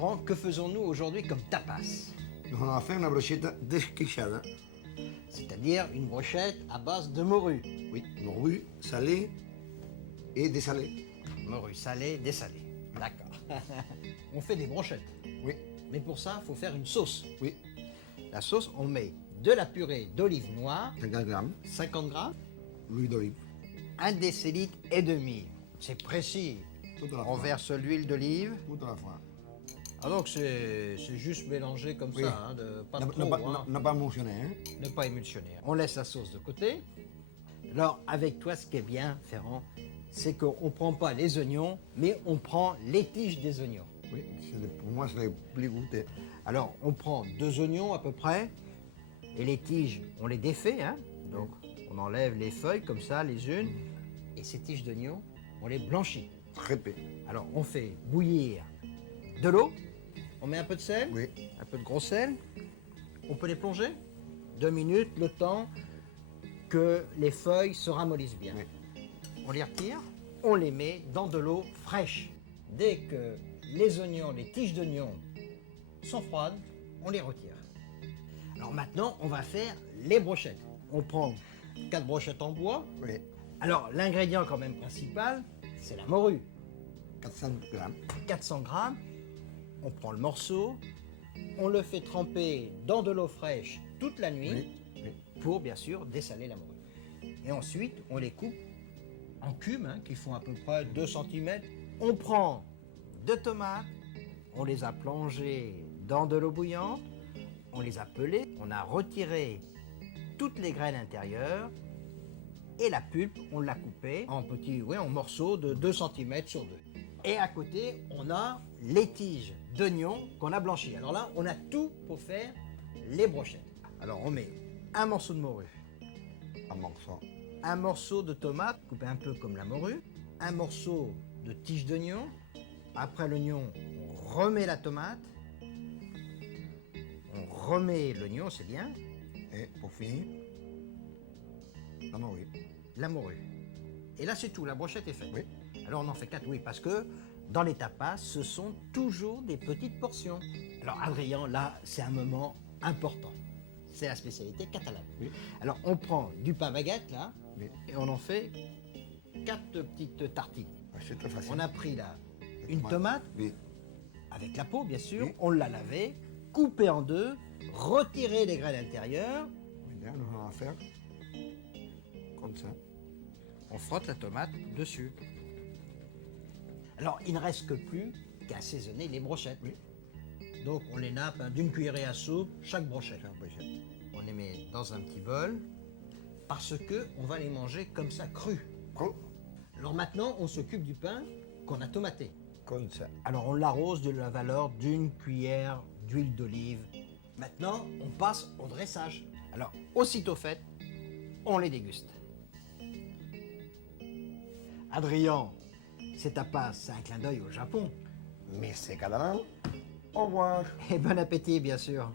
Laurent, que faisons-nous aujourd'hui comme tapas? On va faire una brocheta desqueixada. C'est-à-dire une brochette à base de morue. Oui, morue, salée et dessalée. Morue salée, dessalée. D'accord. On fait des brochettes. Oui, Mais pour ça, il faut faire une sauce. oui, La sauce, on met de la purée d'olive noire, 50 grammes, 50 grammes, l'huile d'olive. 1 décilitre et demi. C'est précis. Toute la On fois. verse l'huile d'olive. Toute la fois. Ah donc c'est juste mélangé comme Oui. ça, hein, pas Ne trop, hein. ne pas émotionner, hein. Ne pas émulsionner. On laisse la sauce de côté. Alors, avec toi, ce qui est bien, Ferrand, c'est qu'on ne prend pas les oignons, mais on prend les tiges des oignons. Oui, pour moi, c'est le plus goûté. Alors, on prend 2 oignons à peu près, et les tiges, on les défait, hein. Donc, on enlève les feuilles comme ça, les unes, et ces tiges d'oignons, on les blanchit. Très peu. Alors, on fait bouillir de l'eau, on met un peu de sel, Oui. un peu de gros sel, on peut les plonger 2 minutes, le temps que les feuilles se ramollissent bien. Oui. On les retire, on les met dans de l'eau fraîche. Dès que les oignons, les tiges d'oignons sont froides, on les retire. Alors maintenant, on va faire les brochettes. On prend 4 brochettes en bois. Oui, Alors l'ingrédient quand même principal, c'est la morue. 400 grammes. 400 grammes. On prend le morceau, on le fait tremper dans de l'eau fraîche toute la nuit Oui, oui. pour bien sûr dessaler la morue. Et ensuite, on les coupe en cubes hein, qui font à peu près 2 cm. On prend 2 tomates, on les a plongées dans de l'eau bouillante, on les a pelées, on a retiré toutes les graines intérieures et la pulpe, on l'a coupée en petits, en morceaux de 2 cm sur 2. Et à côté, on a les tiges d'oignons qu'on a blanchies. Alors là, on a tout pour faire les brochettes. Alors on met un morceau de morue, Un morceau. un morceau de tomate, coupé un peu comme la morue, un morceau de tige d'oignon. Après l'oignon, on remet la tomate, on remet l'oignon, c'est bien, Et pour finir, la morue. la morue. Et là, c'est tout, la brochette est faite. Oui. Alors on en fait 4, oui, parce que dans les tapas, ce sont toujours des petites portions. Alors Adrien, là, c'est un moment important. C'est la spécialité catalane. Oui. Alors on prend du pain baguette, là, Oui. et on en fait 4 petites tartines. Ouais, c'est très facile. On a pris là une tomate, Oui. avec la peau bien sûr, Oui. on l'a lavée, coupée en 2, retiré les graines intérieures, Maintenant, on va faire comme ça. on frotte la tomate dessus. Alors il ne reste que plus qu'à assaisonner les brochettes. Oui. Donc on les nappe d'une cuillerée à soupe chaque brochette. Faire brochette. On les met dans un petit bol parce que on va les manger comme ça crus. Oh, Alors maintenant on s'occupe du pain qu'on a tomaté. comme ça. Alors on l'arrose de la valeur d'une cuillère d'huile d'olive. Maintenant on passe au dressage. Alors aussitôt fait, on les déguste. Adrien, ces tapas, c'est un clin d'œil au Japon. Mais c'est catalan. Au revoir. Et bon appétit bien sûr.